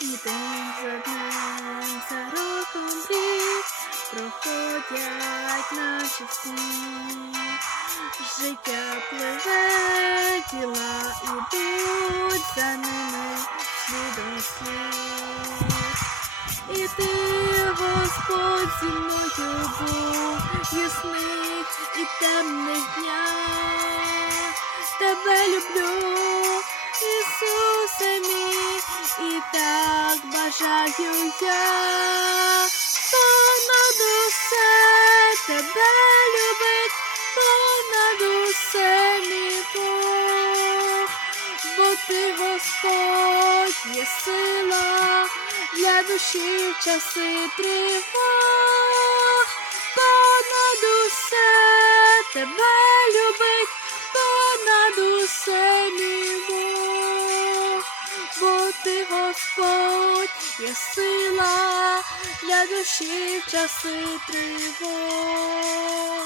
І день за днем, за роком рік проходять наші сні. Життя пливе, діла ідуть за ними слідом слід. І ти, Господь, зі мною був ясних і темних днях. Тебе люблю, і так бажаю я. Понад усе тебе любить, понад усе мій Бог. Бо ти, Господь, є сила для душі часи тривог. Понад усе тебе є сила для душі в часи тривог.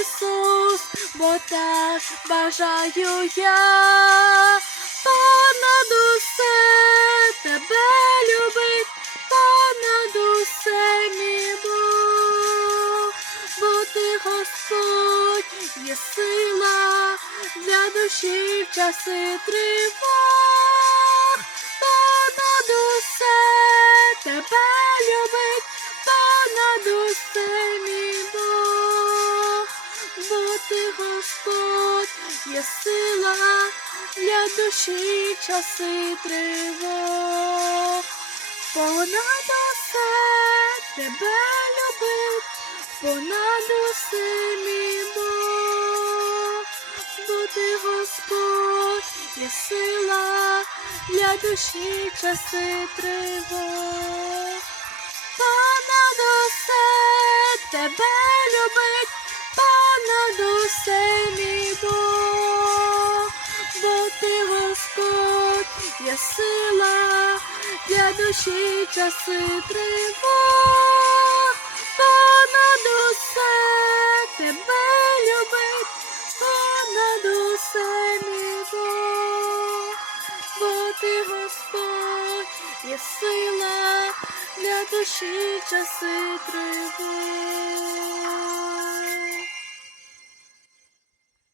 Ісус, бо так бажаю я. Понад усе тебе любить, понад усе мій Бог, бо ти Господь є сила для душі в часи тривог, понад усе тебе є сила для душі часи тривог. Понад усе тебе любить, понад усе мій Бог, бо ти Господь є сила для душі часи тривог. Душі часи тривог, понад усе тебе любить, понад усе мій бо ти Господь є сила для душі часи тривог.